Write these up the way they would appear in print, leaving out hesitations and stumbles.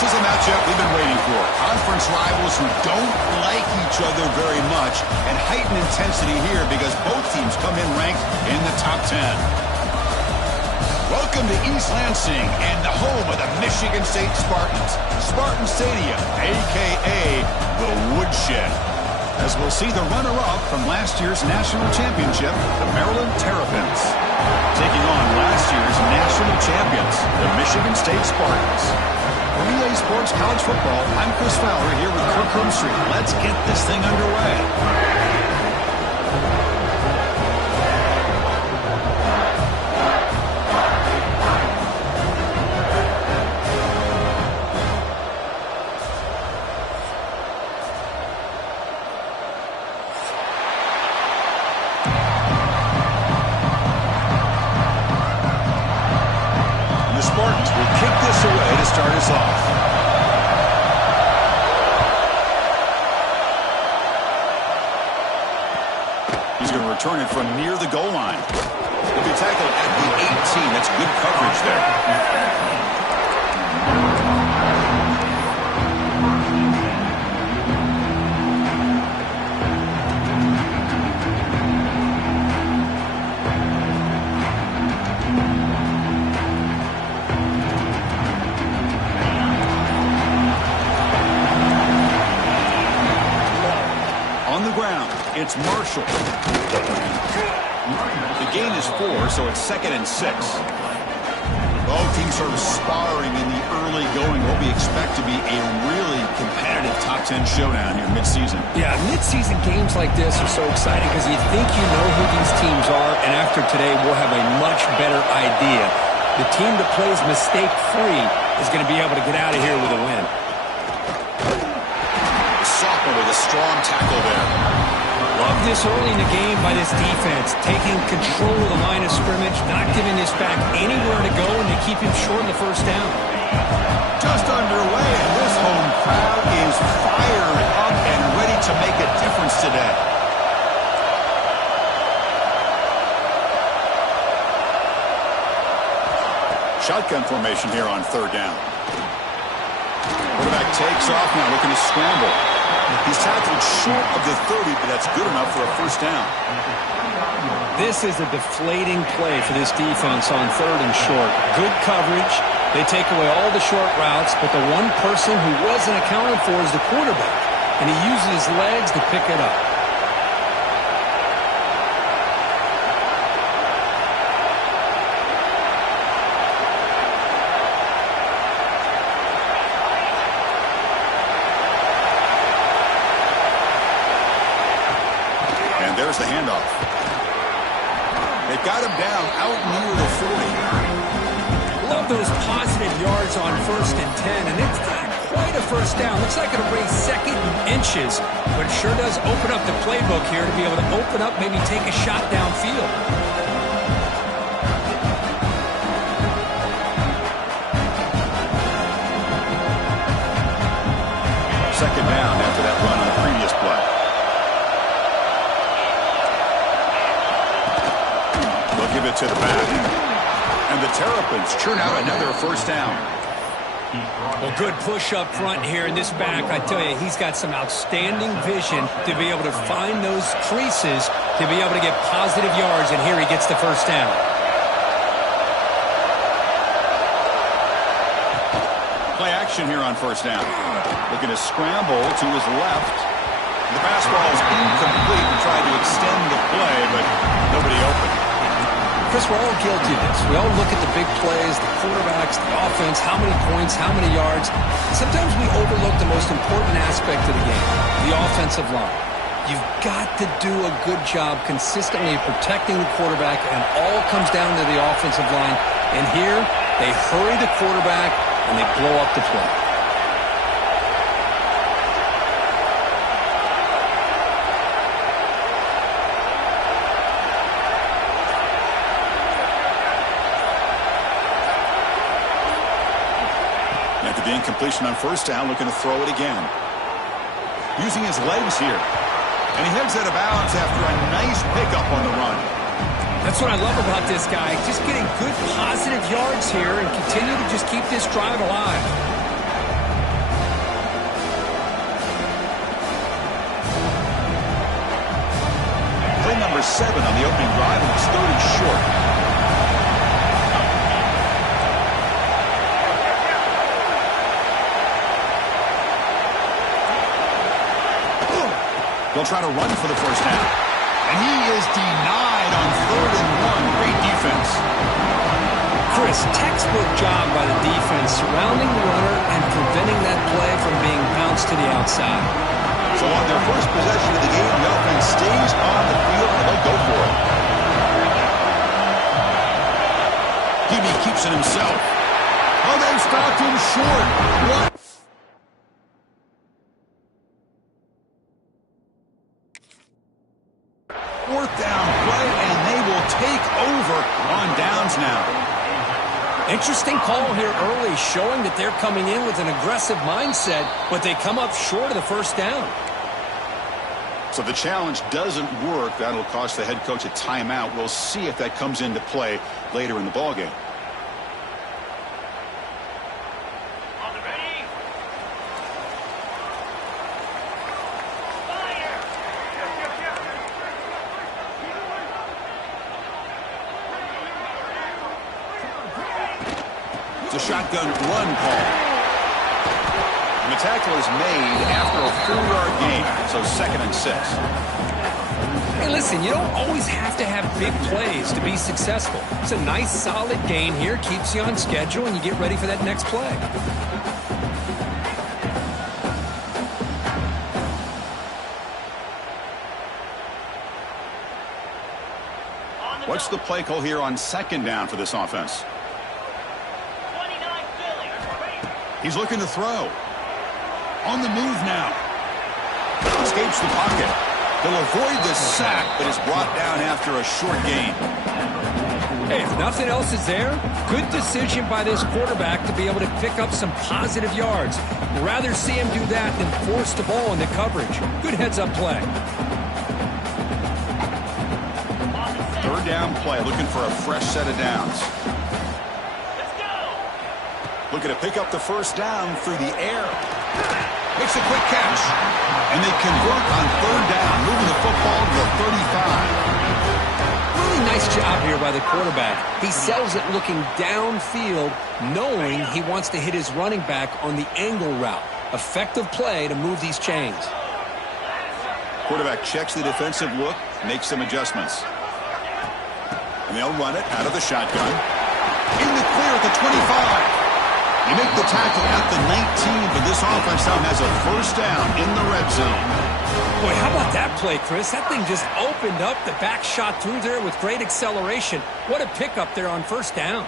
This is a matchup we've been waiting for. Conference rivals who don't like each other very much, and heightened intensity here because both teams come in ranked in the top 10. Welcome to East Lansing and the home of the Michigan State Spartans. Spartan Stadium, a.k.a. the Woodshed. As we'll see the runner-up from last year's national championship, the Maryland Terrapins, taking on last year's national champions, the Michigan State Spartans. For EA Sports College Football, I'm Chris Fowler here with Kirk Herbstreit. Let's get this thing underway. Start us off. He's going to return it from near the goal line. He'll be tackled at the 18. That's good coverage there. It's Marshall. The gain is 4, so it's 2nd and 6. Both teams sort of sparring in the early going. What we expect to be a really competitive top 10 showdown here mid-season. Yeah, mid-season games like this are so exciting because you think you know who these teams are, and after today we'll have a much better idea. The team that plays mistake-free is going to be able to get out of here with a win. Sophomore with a strong tackle there. Love this early in the game by this defense, taking control of the line of scrimmage, not giving this back anywhere to go, and to keep him short in the first down. Just underway, and this home crowd is fired up and ready to make a difference today. Shotgun formation here on third down. Quarterback takes off now, looking to scramble. He's tackled short of the 30, but that's good enough for a first down. This is a deflating play for this defense on third and short. Good coverage. They take away all the short routes, but the one person who wasn't accounted for is the quarterback, and he uses his legs to pick it up. And there's the handoff. They've got him down out near the 40. Love those positive yards on 1st and 10, and it's not quite a first down. Looks like it'll bring second and inches, but it sure does open up the playbook here to be able to open up, maybe take a shot downfield. Second down after that run on the previous play. They'll give it to the back. And the Terrapins churn out another first down. Well, good push up front here in this back. I tell you, he's got some outstanding vision to be able to find those creases to be able to get positive yards, and here he gets the first down. Play action here on first down. Looking to scramble to his left. The pass ball is incomplete and tried to extend the play, but nobody open. Chris, we're all guilty of this. We all look at the big plays, the quarterbacks, the offense, how many points, how many yards. Sometimes we overlook the most important aspect of the game, the offensive line. You've got to do a good job consistently protecting the quarterback, and all comes down to the offensive line. And here, they hurry the quarterback, and they blow up the play. After the incompletion on first down, looking to throw it again. Using his legs here. And he heads out of bounds after a nice pickup on the run. That's what I love about this guy. Just getting good positive yards here and continue to just keep this drive alive. Play number 7 on the opening drive, and it's third and short. They'll try to run for the first down. And he is denied on 3rd and 1. Great defense. Chris, textbook job by the defense surrounding the runner and preventing that play from being bounced to the outside. So on their first possession of the game, the offense stays on the field and they'll go for it. QB keeps it himself. Oh, they stopped him short. What? Fourth down play, and they will take over on downs now. Interesting call here early, showing that they're coming in with an aggressive mindset, but they come up short of the first down. So the challenge doesn't work. That'll cost the head coach a timeout. We'll see if that comes into play later in the ballgame. It's a shotgun run call. And the tackle is made after a 4-yard gain, so 2nd and 6. Hey, listen, you don't always have to have big plays to be successful. It's a nice, solid gain here, keeps you on schedule, and you get ready for that next play. What's the play call here on 2nd down for this offense? He's looking to throw. On the move now. Escapes the pocket. He'll avoid the sack, but is brought down after a short gain. Hey, if nothing else is there, good decision by this quarterback to be able to pick up some positive yards. I'd rather see him do that than force the ball into coverage. Good heads-up play. 3rd down play, looking for a fresh set of downs. Let's go! Looking to pick up the first down through the air. Makes a quick catch. And they convert on third down, moving the football to the 35. Really nice job here by the quarterback. He sells it looking downfield, knowing he wants to hit his running back on the angle route. Effective play to move these chains. Quarterback checks the defensive look, makes some adjustments. And they'll run it out of the shotgun. In the clear at the 25. They make the tackle at the 19, but this offense now has a first down in the red zone. Boy, how about that play, Chris? That thing just opened up. The back shot through there with great acceleration. What a pickup there on first down.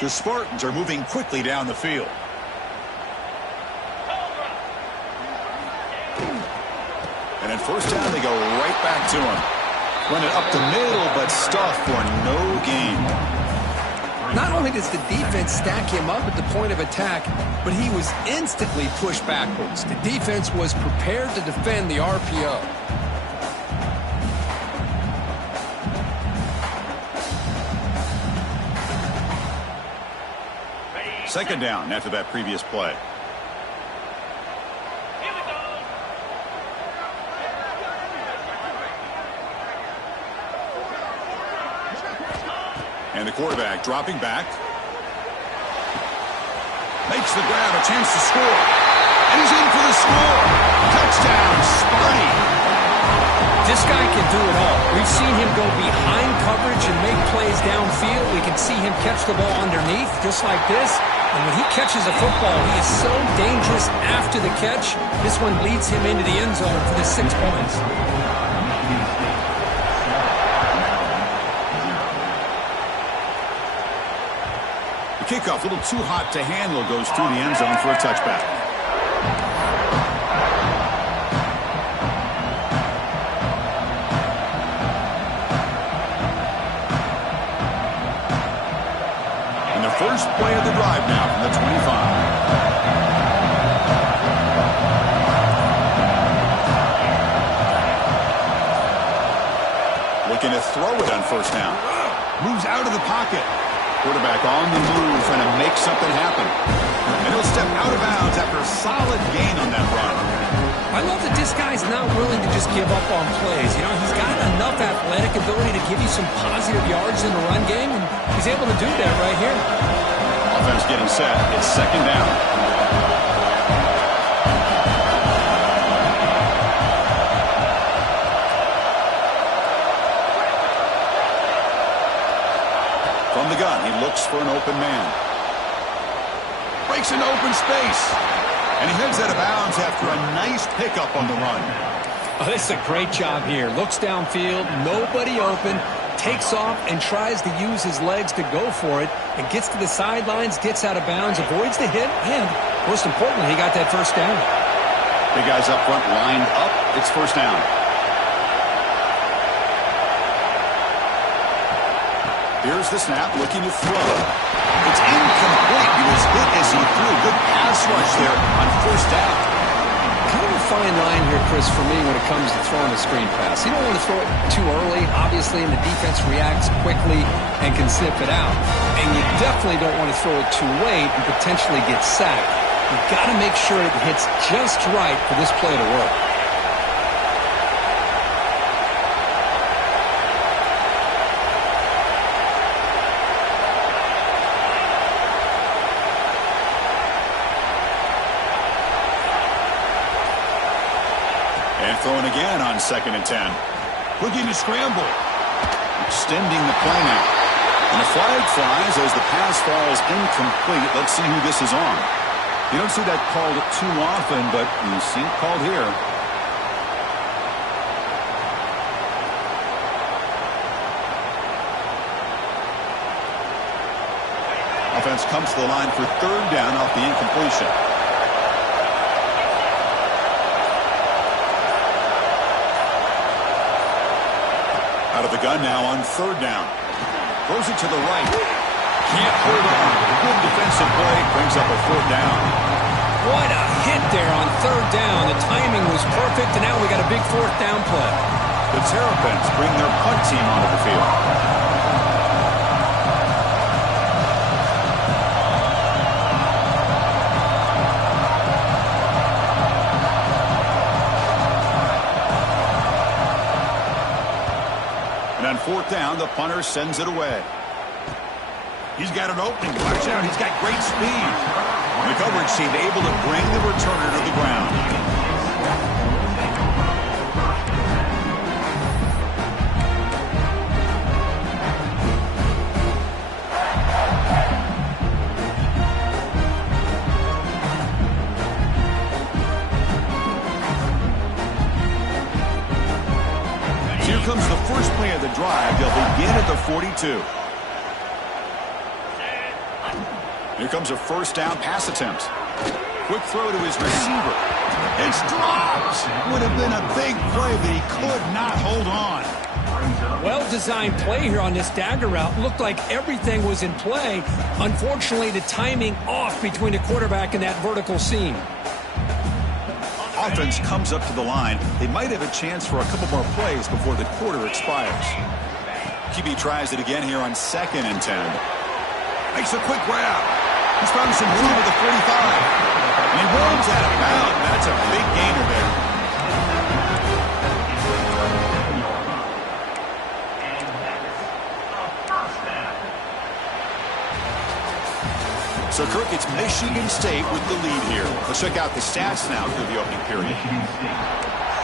The Spartans are moving quickly down the field. And at first down, they go right back to him. Run it up the middle, but stuff for no gain. Not only does the defense stack him up at the point of attack, but he was instantly pushed backwards. The defense was prepared to defend the RPO. Second down after that previous play. And the quarterback dropping back. Makes the grab, a chance to score. And he's in for the score. Touchdown, Sparty. This guy can do it all. We've seen him go behind coverage and make plays downfield. We can see him catch the ball underneath, just like this. And when he catches a football, he is so dangerous after the catch. This one leads him into the end zone for the 6 points. The kickoff, a little too hot to handle, goes through the end zone for a touchback. And the first play of the drive now from the 25. Looking to throw it on first down. Moves out of the pocket. Quarterback on the move, trying to make something happen. And he'll step out of bounds after a solid gain on that run. I love that this guy's not willing to just give up on plays. You know, he's got enough athletic ability to give you some positive yards in the run game, and he's able to do that right here. Offense getting set. It's second down. From the gun, he looks for an open man. Breaks into open space. And he heads out of bounds after a nice pickup on the run. Oh, this is a great job here. Looks downfield, nobody open, takes off and tries to use his legs to go for it, and gets to the sidelines, gets out of bounds, avoids the hit, and most importantly, he got that first down. Big guys up front lined up. It's first down. Here's the snap, looking to throw. It's incomplete. He was hit as he threw. Good pass rush there on first down. Kind of a fine line here, Chris, for me when it comes to throwing a screen pass. You don't want to throw it too early, obviously, and the defense reacts quickly and can sniff it out. And you definitely don't want to throw it too late and potentially get sacked. You've got to make sure it hits just right for this play to work. And throwing again on 2nd and 10. Looking to scramble. Extending the play now. And the flag flies as the pass falls incomplete. Let's see who this is on. You don't see that called too often, but you see it called here. Offense comes to the line for third down off the incompletion. Out of the gun now on third down. Throws it to the right. Can't hold on. Good defensive play. Brings up a fourth down. What a hit there on third down. The timing was perfect, and now we got a big fourth down play. The Terrapins bring their punt team onto the field. And on fourth down, the punter sends it away. He's got an opening. Watch out. He's got great speed. The coverage team able to bring the returner to the ground. Here comes the first play of the drive. They'll begin at the 42. Here comes a first down pass attempt. Quick throw to his receiver. It's dropped. Would have been a big play, but he could not hold on. Well-designed play here on this dagger route. Looked like everything was in play. Unfortunately, the timing off between the quarterback and that vertical seam. Offense comes up to the line. They might have a chance for a couple more plays before the quarter expires. QB tries it again here on 2nd and 10. Makes a quick grab. He's found some room at the 45. And he rolls out of bounds. That's a big gainer there. So, Kirk, it's Michigan State with the lead here. Let's check out the stats now through the opening period. Michigan State,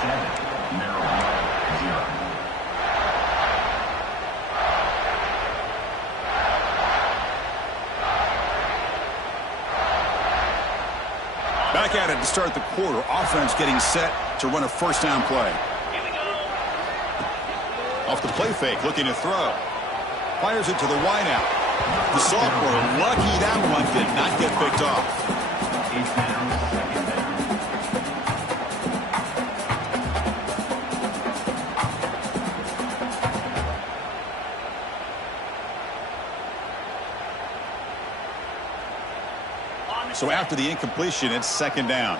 7, Maryland, 0. Back at it to start the quarter. Offense getting set to run a first down play. Off the play fake, looking to throw. Fires it to the wideout. The sophomore, lucky that one did not get picked off. So after the incompletion, it's 2nd down.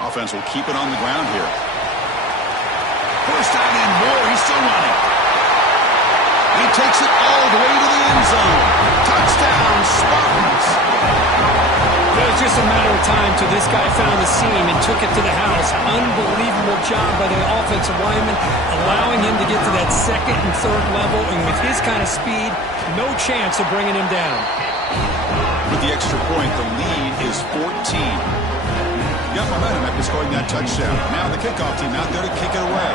Offense will keep it on the ground here. First down and more. He's still running. He takes it all the way to the end zone. Touchdown, Spartans. It was just a matter of time till this guy found the seam and took it to the house. Unbelievable job by the offensive lineman, allowing him to get to that 2nd and 3rd level. And with his kind of speed, no chance of bringing him down. With the extra point, the lead is 14. Got momentum after scoring that touchdown. Now the kickoff team out there to kick it away.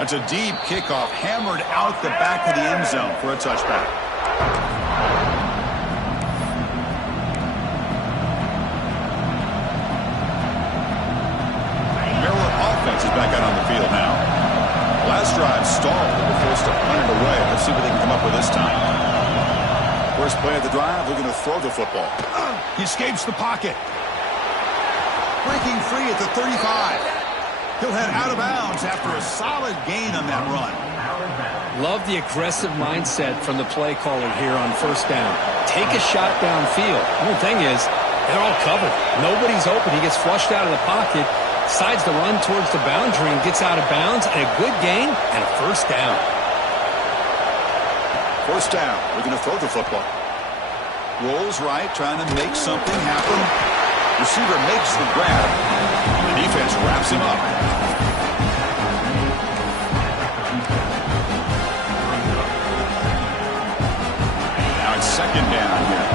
That's a deep kickoff, hammered out the back of the end zone for a touchback. Maryland offense is back out on the field now. Last drive stalled. They were forced to punt it away. Let's see what they can come up with this time. First play of the drive, they're going to throw the football. He escapes the pocket. Breaking free at the 35. He'll head out of bounds after a solid gain on that run. Love the aggressive mindset from the play caller here on first down. Take a shot downfield. The only thing is, they're all covered. Nobody's open. He gets flushed out of the pocket, decides to run towards the boundary and gets out of bounds, and a good gain and a first down. First down. We're going to throw the football. Rolls right, trying to make something happen. Receiver makes the grab. The defense wraps him up. Now it's 2nd down here.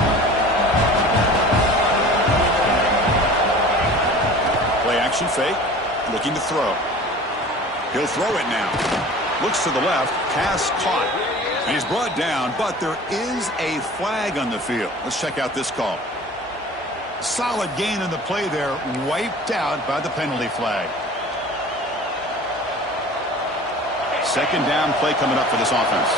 Play action fake. Looking to throw. He'll throw it now. Looks to the left. Pass caught. And he's brought down, but there is a flag on the field. Let's check out this call. Solid gain on the play there, wiped out by the penalty flag. 2nd down play coming up for this offense.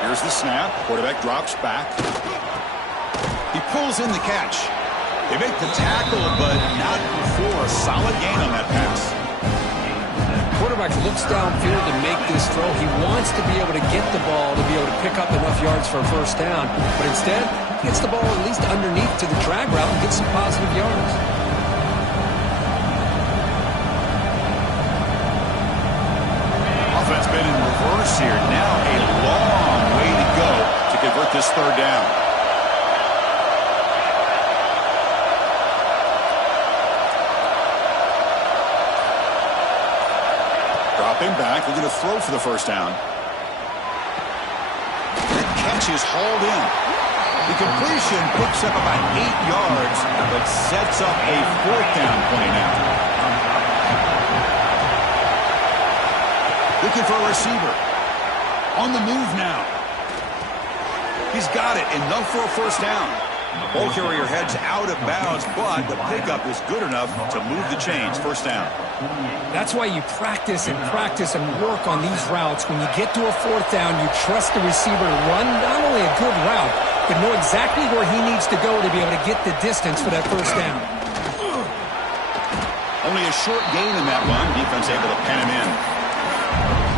Here's the snap. Quarterback drops back. He pulls in the catch. They make the tackle, but not before a solid gain on that pass. Quarterback looks downfield to make this throw. He wants to be able to get the ball to be able to pick up enough yards for a first down. But instead, he gets the ball at least underneath to the drag route and gets some positive yards. Offense been in reverse here. Now a long way to go to convert this third down. Dropping back, they're going to throw for the first down. The catch is hauled in. The completion picks up about 8 yards, but sets up a fourth down play now. Looking for a receiver. On the move now. He's got it. Enough for a first down. Ball carrier heads out of bounds, but the pickup is good enough to move the chains. First down. That's why you practice and practice and work on these routes. When you get to a fourth down, you trust the receiver to run not only a good route, but know exactly where he needs to go to be able to get the distance for that first down. Only a short gain in that run. Defense able to pen him in.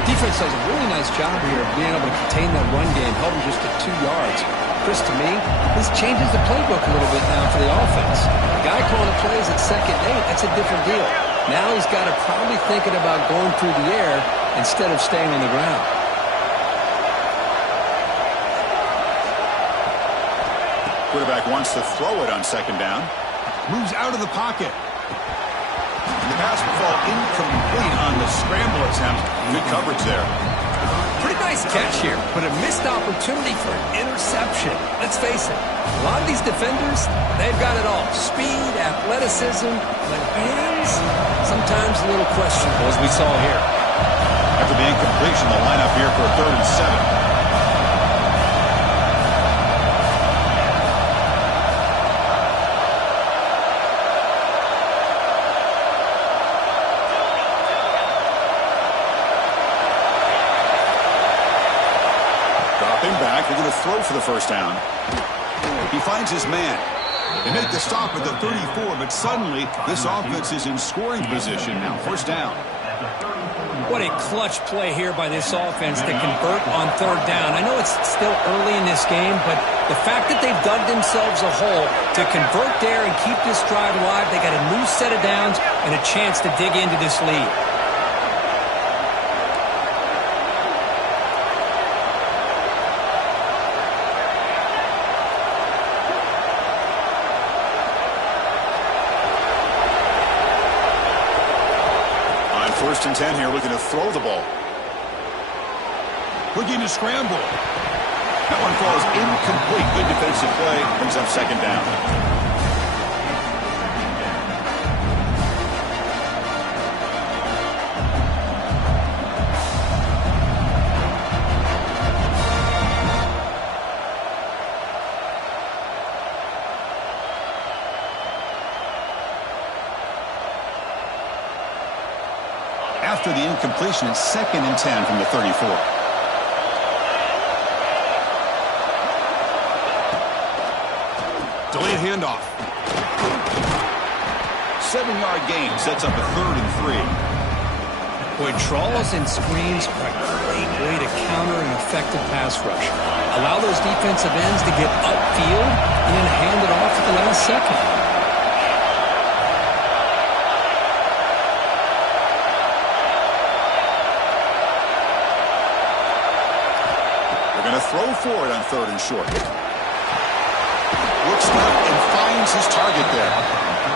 Defense does a really nice job here of being able to contain that run game, held him just to 2 yards. Chris, to me, this changes the playbook a little bit now for the offense. The guy calling the plays at 2nd and 8, that's a different deal. Now he's got to probably thinking about going through the air instead of staying on the ground. Quarterback wants to throw it on 2nd down. Moves out of the pocket. The pass will fall incomplete on the scramble attempt. Good coverage there. Pretty nice catch here, but a missed opportunity for an interception. Let's face it, a lot of these defenders, they've got it all. Speed, athleticism, but hands, sometimes a little questionable, as we saw here. After the incompletion, the lineup here for a 3rd and 7. Back, they're going to throw for the first down. He finds his man. They make the stop at the 34, but suddenly this offense is in scoring position now. First down. What a clutch play here by this offense to convert on 3rd down. I know it's still early in this game, but the fact that they've dug themselves a hole to convert there and keep this drive alive, they got a new set of downs and a chance to dig into this lead. First and 10 here, looking to throw the ball. Looking to scramble. That one falls incomplete. Good defensive play. Brings up 2nd down. After the incompletion, it's 2nd and 10 from the 34. Delayed handoff. 7-yard gain sets up a 3rd and 3. Boy, draws and screens are a great way to counter an effective pass rush. Allow those defensive ends to get upfield and then hand it off at the last second. Going to throw for it on 3rd and short. Looks left and finds his target there.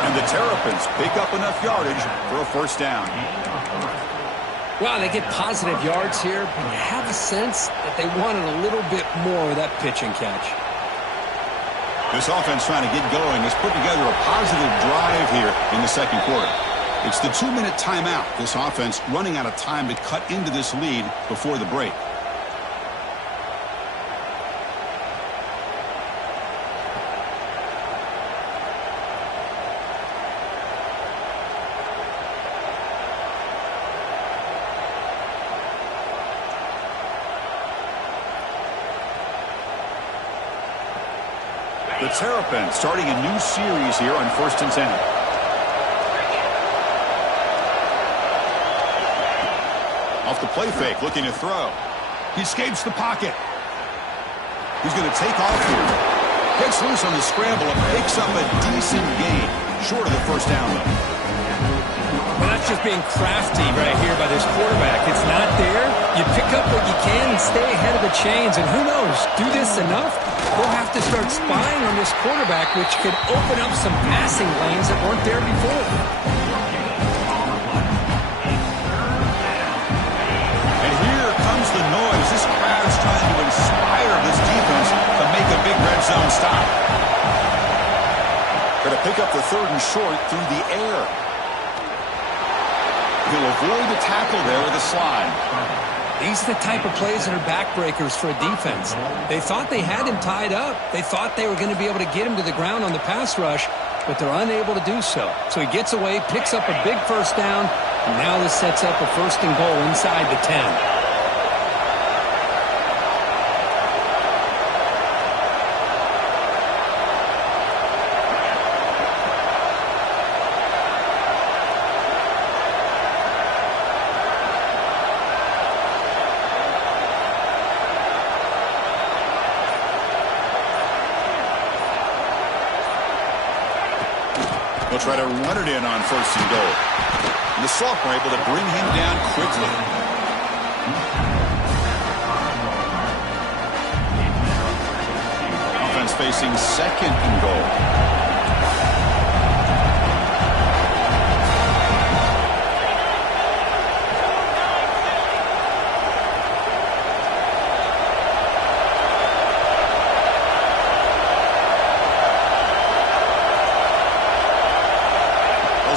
And the Terrapins pick up enough yardage for a first down. Well, they get positive yards here, but you have a sense that they wanted a little bit more of that pitch and catch. This offense trying to get going has put together a positive drive here in the 2nd quarter. It's the 2-minute timeout. This offense running out of time to cut into this lead before the break. The Terrapins starting a new series here on 1st and 10. Off the play fake, looking to throw. He escapes the pocket. He's going to take off here. Gets loose on the scramble and picks up a decent gain. Short of the first down, though. Well, that's just being crafty right here by this quarterback. It's not there. You pick up what you can and stay ahead of the chains. And who knows, do this enough, we'll have to start spying on this quarterback, which could open up some passing lanes that weren't there before. And here comes the noise. This crowd's trying to inspire this defense to make a big red zone stop. Going to pick up the 3rd and short through the air. He'll avoid the tackle there with a slide. These are the type of plays that are backbreakers for a defense. They thought they had him tied up. They thought they were going to be able to get him to the ground on the pass rush, but they're unable to do so. So he gets away, picks up a big first down, and now this sets up a 1st and goal inside the 10. They'll try to run it in on 1st and goal. And the sophomore able to bring him down quickly. Offense facing 2nd and goal.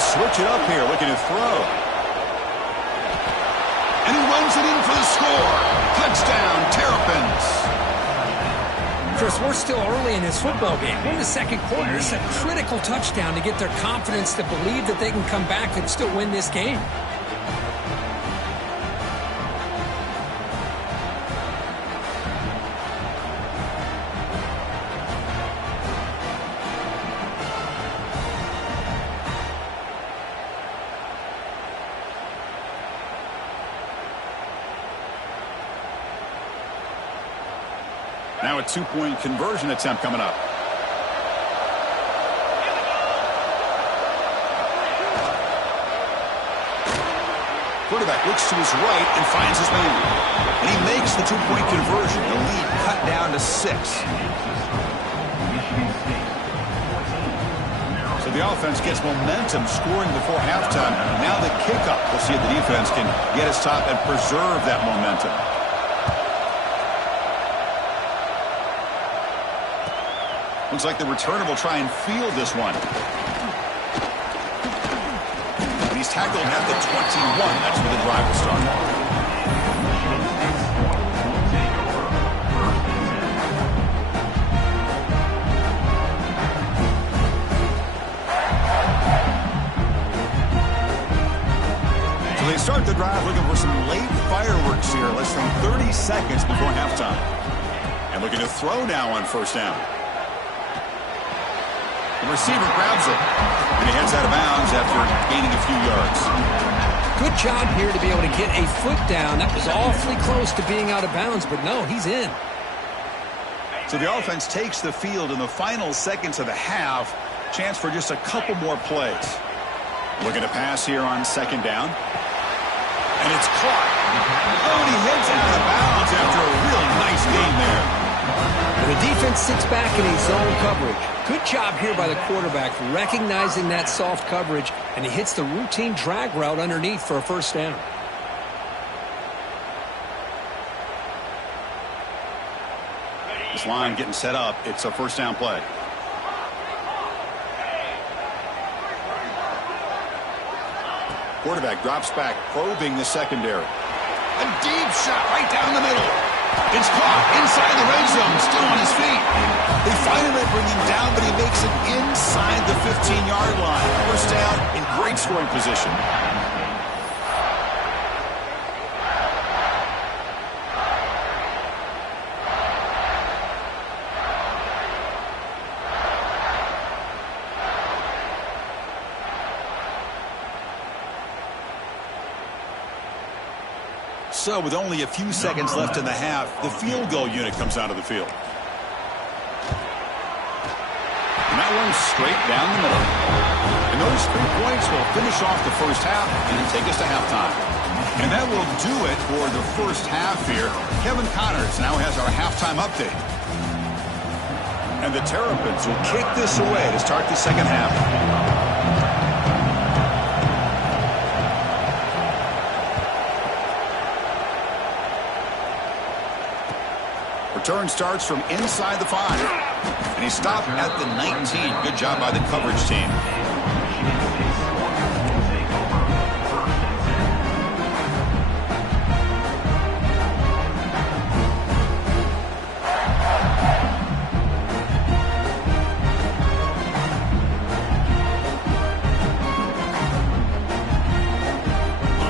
Switch it up here, looking to throw. And he runs it in for the score. Touchdown, Terrapins. Chris, we're still early in this football game. We're in the 2nd quarter. It's a critical touchdown to get their confidence to believe that they can come back and still win this game. Now a 2-point conversion attempt coming up. Quarterback looks to his right and finds his man. And he makes the 2-point conversion. The lead cut down to 6. So the offense gets momentum scoring before halftime. Now the kickoff. We'll see if the defense can get his top and preserve that momentum. Looks like the returner will try and field this one. And he's tackled at the 21. That's where the drive will start. So they start the drive looking for some late fireworks here. Less than 30 seconds before halftime. And looking to throw now on 1st down. The receiver grabs it, and he heads out of bounds after gaining a few yards. Good job here to be able to get a foot down. That was awfully close to being out of bounds, but no, he's in. So the offense takes the field in the final seconds of the half. Chance for just a couple more plays. Looking to pass here on 2nd down. And it's caught. Oh, and he heads out of bounds after a really nice gain there. The defense sits back in a zone coverage. Good job here by the quarterback recognizing that soft coverage, and he hits the routine drag route underneath for a 1st down. This line getting set up. It's a 1st down play. Quarterback drops back, probing the secondary. A deep shot right down the middle. It's caught inside the red zone, still on his feet. They finally bring him down, but he makes it inside the 15-yard line. 1st down in great scoring position. So with only a few seconds left in the half, the field goal unit comes out of the field. And that one's straight down the middle. And those 3 points will finish off the first half and take us to halftime. And that will do it for the first half here. Kevin Connors now has our halftime update. And the Terrapins will kick this away to start the second half. Return starts from inside the 5. And he stopped at the 19. Good job by the coverage team.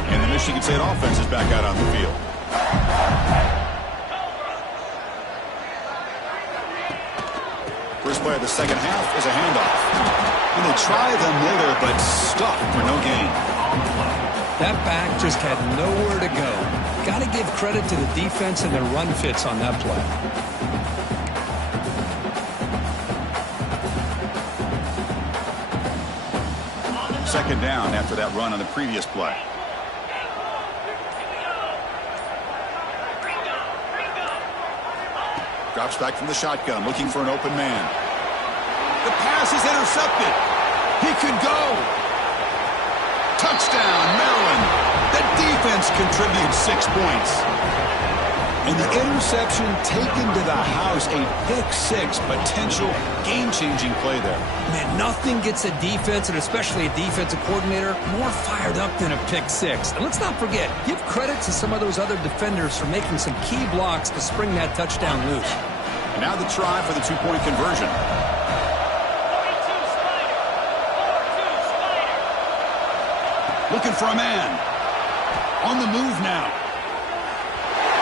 And the Michigan State offense is back out on the field. First play of the second half is a handoff. And they try the middle, but stuck for no gain. That back just had nowhere to go. Got to give credit to the defense and their run fits on that play. Second down after that run on the previous play. Drops back from the shotgun, looking for an open man. The pass is intercepted. He could go. Touchdown, Maryland. The defense contributes 6 points. And the interception taken to the house, a pick-6, potential game-changing play there. Man, nothing gets a defense, and especially a defensive coordinator, more fired up than a pick-6. And let's not forget, give credit to some of those other defenders for making some key blocks to spring that touchdown loose. And now the try for the 2-point conversion. Looking for a man. On the move now.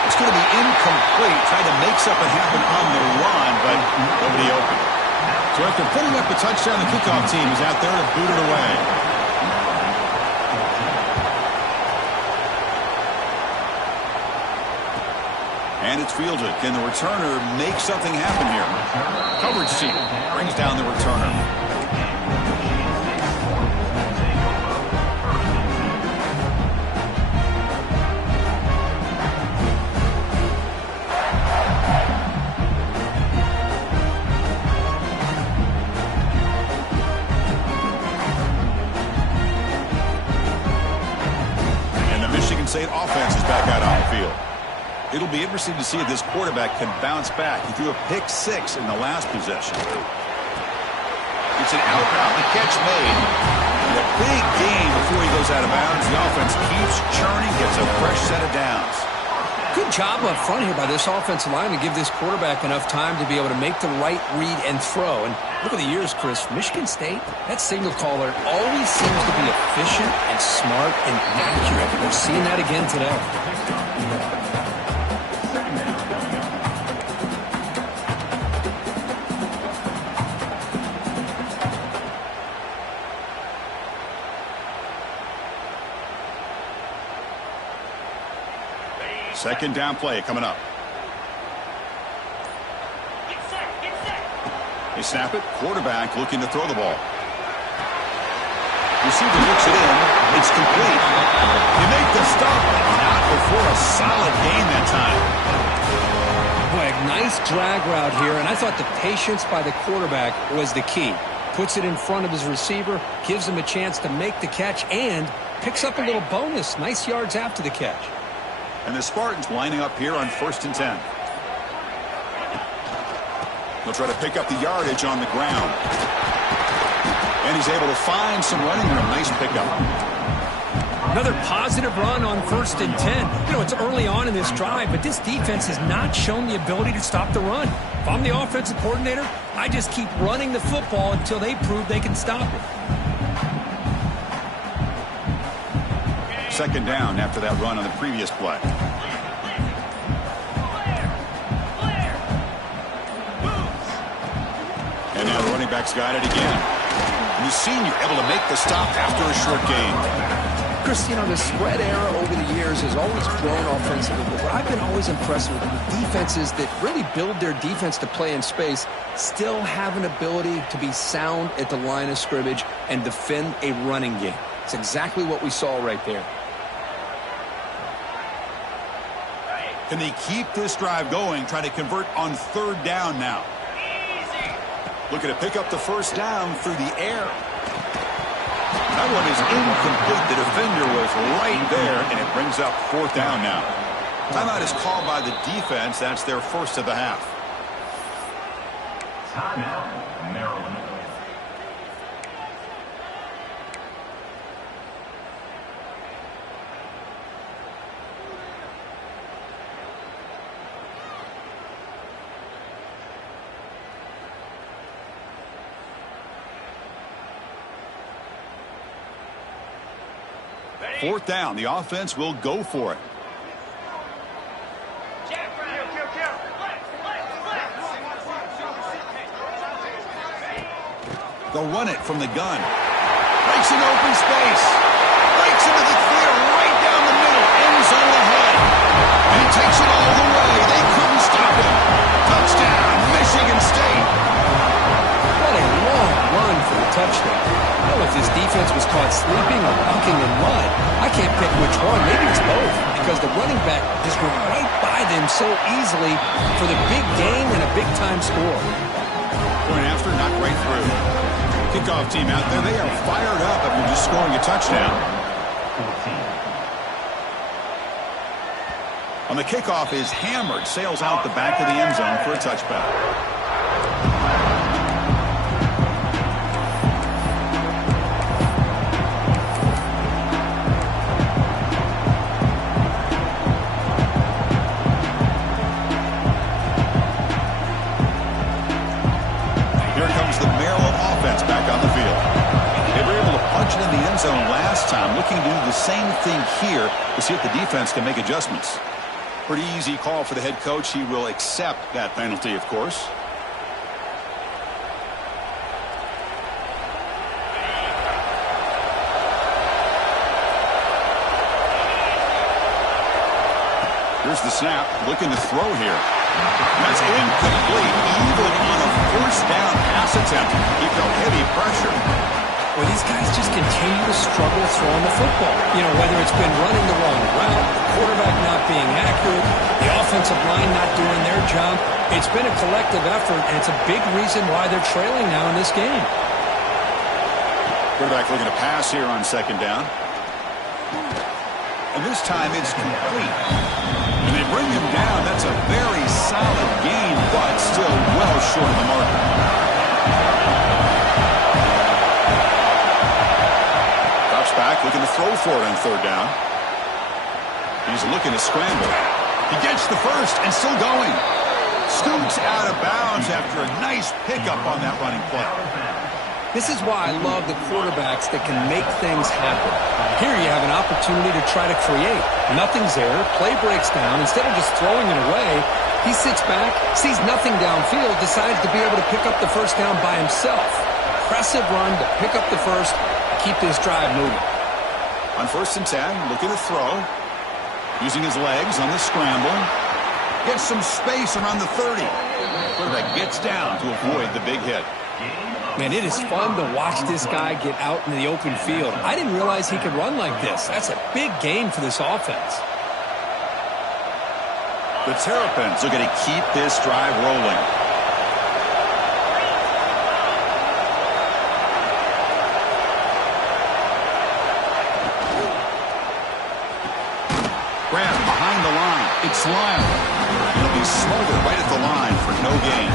It's going to be incomplete. Tried to make something happen on the run, but nobody open. So after putting up the touchdown, the kickoff team is out there to boot it away. And it's fielded. Can the returner make something happen here? Coverage team brings down the returner. State offense is back out on the field. It'll be interesting to see if this quarterback can bounce back. He threw a pick-6 in the last possession. It's an outbound. The catch made. And a big gain before he goes out of bounds. The offense keeps churning, gets a fresh set of downs. Good job up front here by this offensive line to give this quarterback enough time to be able to make the right read and throw. And look at the years, Chris. Michigan State, that signal caller always seems to be efficient and smart and accurate. We're seeing that again today. Second down play coming up. They snap it. Quarterback looking to throw the ball. Receiver looks it in. It's complete. They make the stop, but not before a solid gain that time. Boy, a nice drag route here, and I thought the patience by the quarterback was the key. Puts it in front of his receiver, gives him a chance to make the catch, and picks up a little bonus. Nice yards after the catch. And the Spartans lining up here on 1st and 10. They'll try to pick up the yardage on the ground. And he's able to find some running room. Nice pickup. Another positive run on 1st and 10. You know, it's early on in this drive, but this defense has not shown the ability to stop the run. If I'm the offensive coordinator, I just keep running the football until they prove they can stop it. Second down after that run on the previous play. And now the running back's got it again. And the senior able to make the stop after a short gain. Chris, you know, the spread era over the years has always grown offensively, but what I've been always impressed with defenses that really build their defense to play in space still have an ability to be sound at the line of scrimmage and defend a running game. It's exactly what we saw right there. Can they keep this drive going, try to convert on third down now? Looking to pick up the first down through the air. That one is incomplete. The defender was right there, and it brings up fourth down now. Timeout is called by the defense. That's their first of the half. Timeout, Maryland. Fourth down. The offense will go for it. They'll run it from the gun. Breaks into open space. Breaks into the clear right down the middle. End zone ahead. And he takes it all the way. They couldn't stop him. Touchdown, Michigan State. What a long run for a touchdown. I don't know if this defense was caught sleeping or walking in mud. I can't pick which one. Maybe it's both, because the running back just went right by them so easily for the big gain and a big-time score. Point after, not right through. Kickoff team out there, they are fired up after just scoring a touchdown. On the kickoff is hammered, sails out the back of the end zone for a touchback. Zone last time, looking to do the same thing here to see if the defense can make adjustments. Pretty easy call for the head coach. He will accept that penalty, of course. Here's the snap, looking to throw here. That's incomplete, even on a first down pass attempt. He felt heavy pressure. Well, these guys just continue to struggle throwing the football. You know, whether it's been running the wrong route, the quarterback not being accurate, the offensive line not doing their job. It's been a collective effort, and it's a big reason why they're trailing now in this game. Quarterback looking to pass here on second down. And this time it's complete. And they bring him down. That's a very solid gain, but still well short of the mark. Back, looking to throw for it on third down. He's looking to scramble. He gets the first and still going. Scoots out of bounds after a nice pickup on that running play. This is why I love the quarterbacks that can make things happen. Here you have an opportunity to try to create. Nothing's there. Play breaks down. Instead of just throwing it away, he sits back, sees nothing downfield, decides to be able to pick up the first down by himself. Impressive run to pick up the first, keep this drive moving. On 1st and 10, looking to throw. Using his legs on the scramble. Gets some space around the 30. Quarterback gets down to avoid the big hit. Man, it is fun to watch this guy get out in the open field. I didn't realize he could run like this. That's a big gain for this offense. The Terrapins are going to keep this drive rolling. Grab behind the line. It's Lyle. He'll be smothered right at the line for no gain.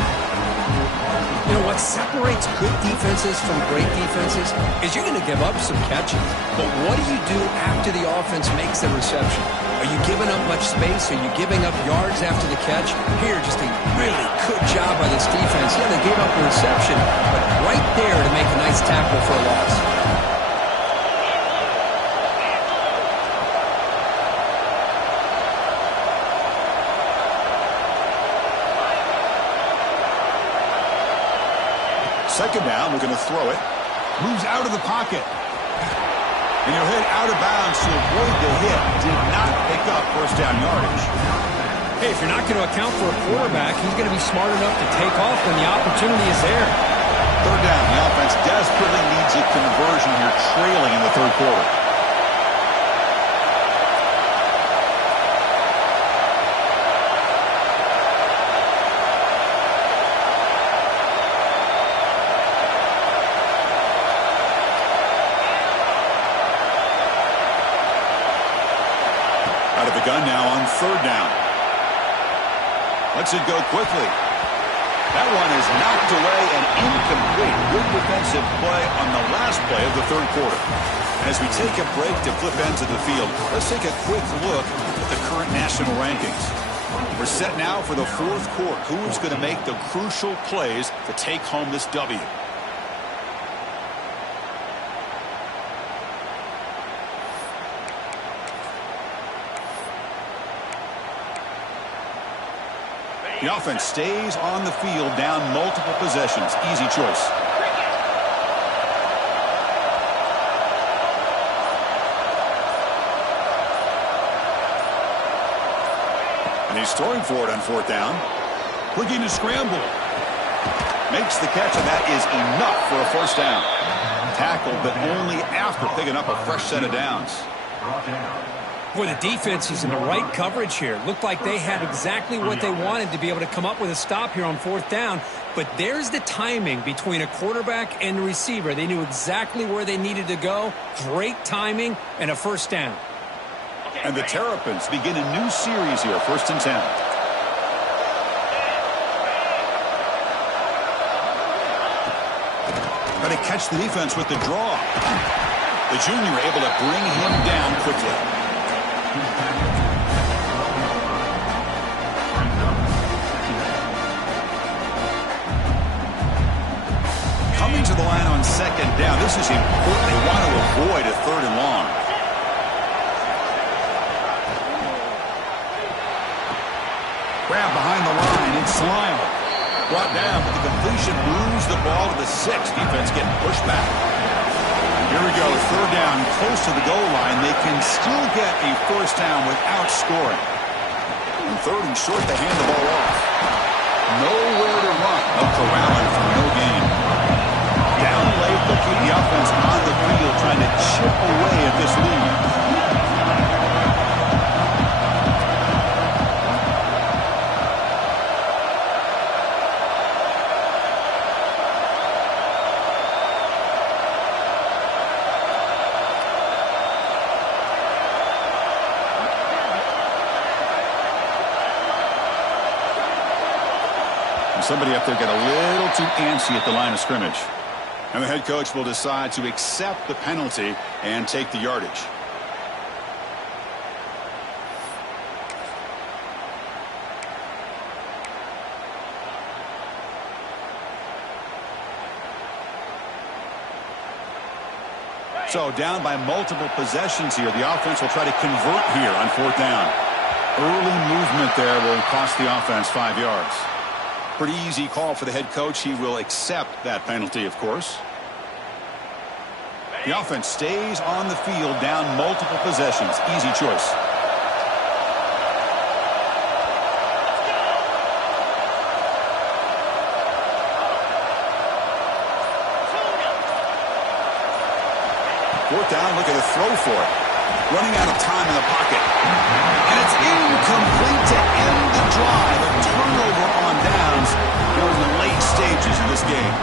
You know what separates good defenses from great defenses is you're going to give up some catches. But what do you do after the offense makes the reception? Are you giving up much space? Are you giving up yards after the catch? Here, just a really good job by this defense. Yeah, they gave up a reception, but right there to make a nice tackle for a loss. Second down, we're going to throw it. Moves out of the pocket. And he'll hit out of bounds to avoid the hit. Did not pick up first down yardage. Hey, if you're not going to account for a quarterback, he's going to be smart enough to take off when the opportunity is there. Third down. The offense desperately needs a conversion here, trailing in the third quarter. Out of the gun now on third down. Lets it go quickly. That one is knocked away and incomplete. Good defensive play on the last play of the third quarter. As we take a break to flip ends of the field, let's take a quick look at the current national rankings. We're set now for the fourth quarter. Who's going to make the crucial plays to take home this W? The offense stays on the field, down multiple possessions. Easy choice. And he's throwing for it on fourth down. Looking to scramble. Makes the catch, and that is enough for a first down. Tackled, but only after picking up a fresh set of downs. Boy, the defense is in the right coverage here. Looked like they had exactly what they wanted to be able to come up with a stop here on fourth down. But there's the timing between a quarterback and the receiver. They knew exactly where they needed to go. Great timing and a first down. And the Terrapins begin a new series here, 1st and 10. Trying to catch the defense with the draw. The junior able to bring him down quickly. Coming to the line on second down. This is important. They want to avoid a third and long. Grab behind the line. It's Lyle. Brought down, but the completion moves the ball to the 6. Defense getting pushed back. Here we go. Third down, close to the goal line. They can still get a first down without scoring. And third and short, they hand the ball off. Nowhere to run. Corralling for no gain. Down late, they'll keep the offense on the field, trying to chip away at this lead. Somebody up there got a little too antsy at the line of scrimmage. And the head coach will decide to accept the penalty and take the yardage. So down by multiple possessions here. The offense will try to convert here on fourth down. Early movement there will cost the offense 5 yards. Pretty easy call for the head coach. He will accept that penalty, of course. The offense stays on the field, down multiple possessions. Easy choice. Fourth down, look at the throw for it. Running out of time in the pocket. And it's incomplete to end the drive. A turnover on downs here in the late stages of this game.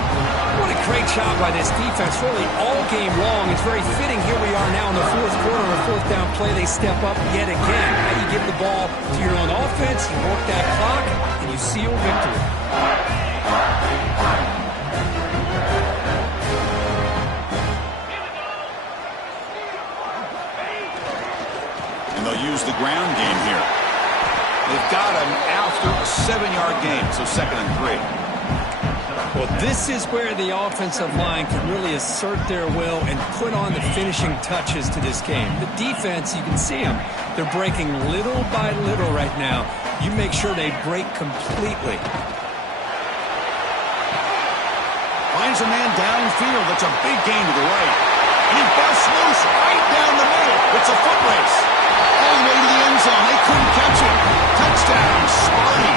What a great job by this defense, really all game long. It's very fitting. Here we are now in the fourth quarter of a fourth down play. They step up yet again. Now you give the ball to your own offense, you work that clock, and you seal victory. And they'll use the ground game here. They've got him after a 7-yard gain, so 2nd and 3. Well, this is where the offensive line can really assert their will and put on the finishing touches to this game. The defense, you can see them. They're breaking little by little right now. You make sure they break completely. Finds a man downfield. That's a big gain to the right. He busts loose right down the middle. It's a foot race. All the way to the end zone. They couldn't catch it. Touchdown, Sparty.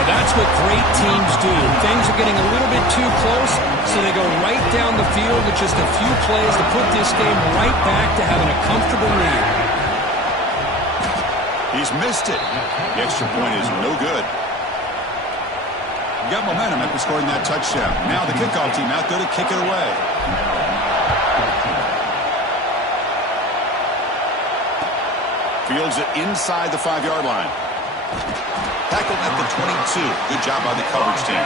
Now that's what great teams do. Things are getting a little bit too close, so they go right down the field with just a few plays to put this game right back to having a comfortable lead. He's missed it. The extra point is no good. Got momentum after scoring that touchdown. Now the kickoff team out there to kick it away. Fields it inside the 5-yard line. Tackled at the 22. Good job by the coverage team.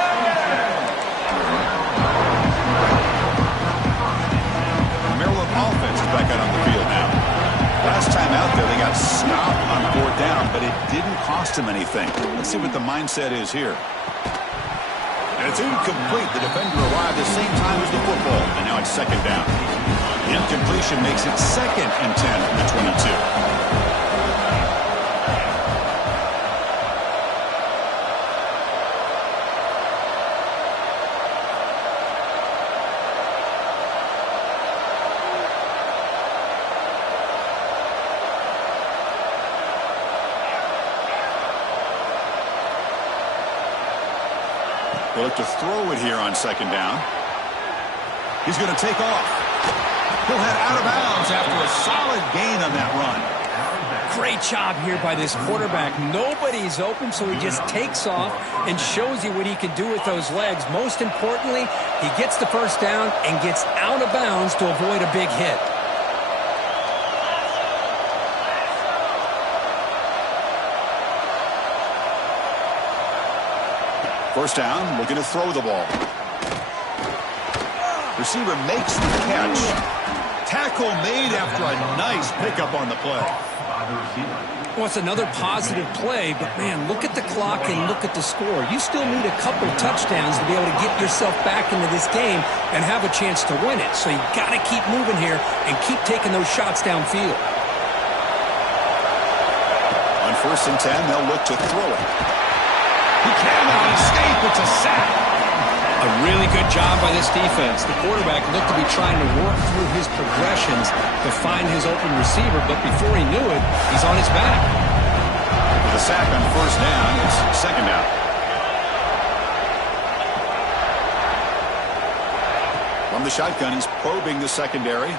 Maryland offense is back out on the field now. Last time out there, they got stopped on 4th down, but it didn't cost them anything. Let's see what the mindset is here. And it's incomplete. The defender arrived the same time as the football, and now it's 2nd down. The incompletion makes it 2nd and 10 from the 22. They'll look to throw it here on 2nd down. He's going to take off. He'll head out of bounds after a solid gain on that run. Great job here by this quarterback. Nobody's open, so he just takes off and shows you what he can do with those legs. Most importantly, he gets the 1st down and gets out of bounds to avoid a big hit. First down, looking to throw the ball. Receiver makes the catch. Tackle made after a nice pickup on the play. Well, it's another positive play, but man, look at the clock and look at the score. You still need a couple touchdowns to be able to get yourself back into this game and have a chance to win it. So you got to keep moving here and keep taking those shots downfield. On 1st and 10, they'll look to throw it. He cannot escape. It's a sack. A really good job by this defense. The quarterback looked to be trying to work through his progressions to find his open receiver, but before he knew it, he's on his back. With a sack on 1st down, it's 2nd down. From the shotgun, he's probing the secondary.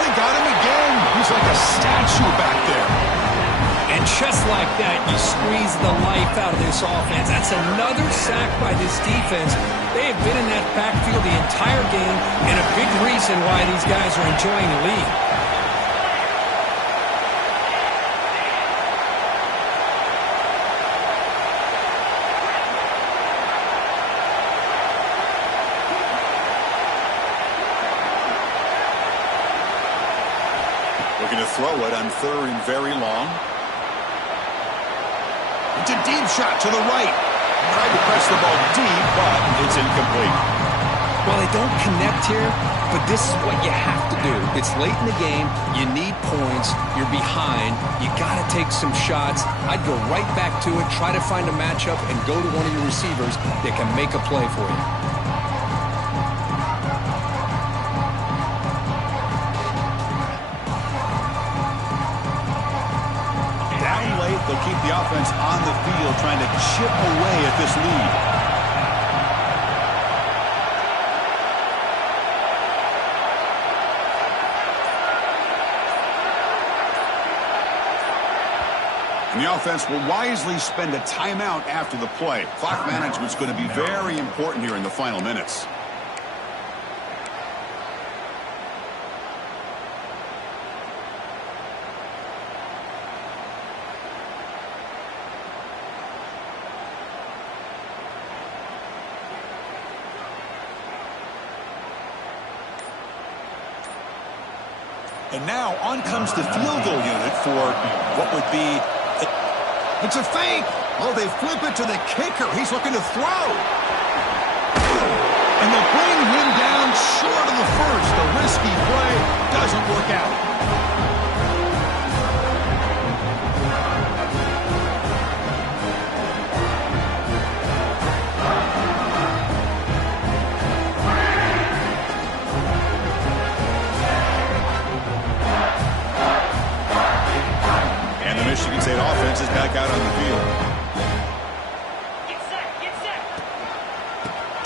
They got him again. He's like a statue back there. And just like that, you squeeze the life out of this offense. That's another sack by this defense. They have been in that backfield the entire game, and a big reason why these guys are enjoying the lead. Looking to throw it on 3rd and very long. It's a deep shot to the right. Tried to press the ball deep, but it's incomplete. Well, they don't connect here, but this is what you have to do. It's late in the game. You need points. You're behind. You got to take some shots. I'd go right back to it, try to find a matchup, and go to one of your receivers that can make a play for you. They'll keep the offense on the field trying to chip away at this lead. And the offense will wisely spend a timeout after the play. Clock management's going to be very important here in the final minutes. And now on comes the field goal unit for what would be... It's a fake. Oh, they flip it to the kicker. He's looking to throw. And they'll bring him down short of the first. The risky play doesn't work out.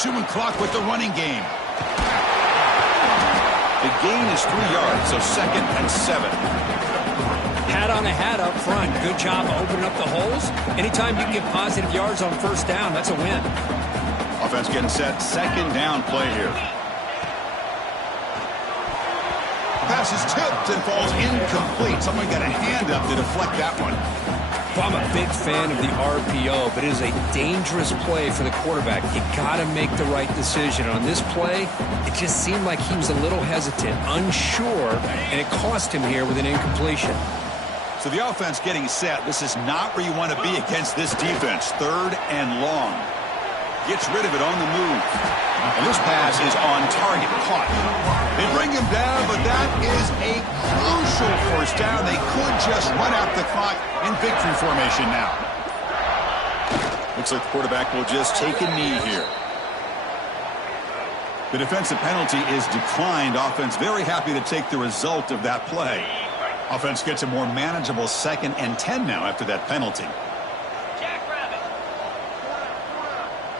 pursuing clock with the running game. The gain is 3 yards, so 2nd and 7. Hat on a hat up front. Good job opening up the holes. Anytime you can get positive yards on first down, that's a win. Offense getting set. 2nd down play here. Pass is tipped and falls incomplete. Someone got a hand up to deflect that one. Well, I'm a big fan of the RPO, but it is a dangerous play for the quarterback. You got to make the right decision. On this play, it just seemed like he was a little hesitant, unsure, and it cost him here with an incompletion. So the offense getting set. This is not where you want to be against this defense. 3rd and long. Gets rid of it on the move. And this pass is on target. Caught. They bring him down, but that is a crucial first down. They could just run out the clock in victory formation now. Looks like the quarterback will just take a knee here. The defensive penalty is declined. Offense very happy to take the result of that play. Offense gets a more manageable 2nd and 10 now after that penalty.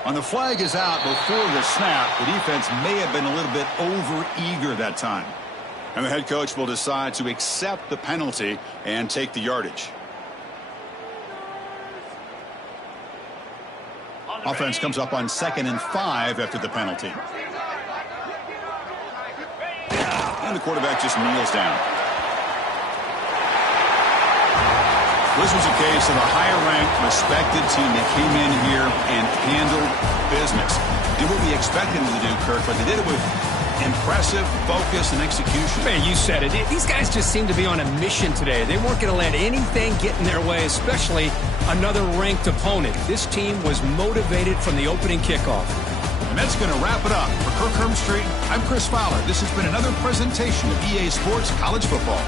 On the flag is out before the snap. The defense may have been a little bit over-eager that time. And the head coach will decide to accept the penalty and take the yardage. Offense comes up on 2nd and 5 after the penalty. And the quarterback just kneels down. This was a case of a higher-ranked, respected team that came in here and handled business. Did what we expected them to do, Kirk, but they did it with impressive focus and execution. Man, you said it. These guys just seem to be on a mission today. They weren't going to let anything get in their way, especially another ranked opponent. This team was motivated from the opening kickoff. And that's going to wrap it up. For Kirk Hermstreet, I'm Chris Fowler. This has been another presentation of EA Sports College Football.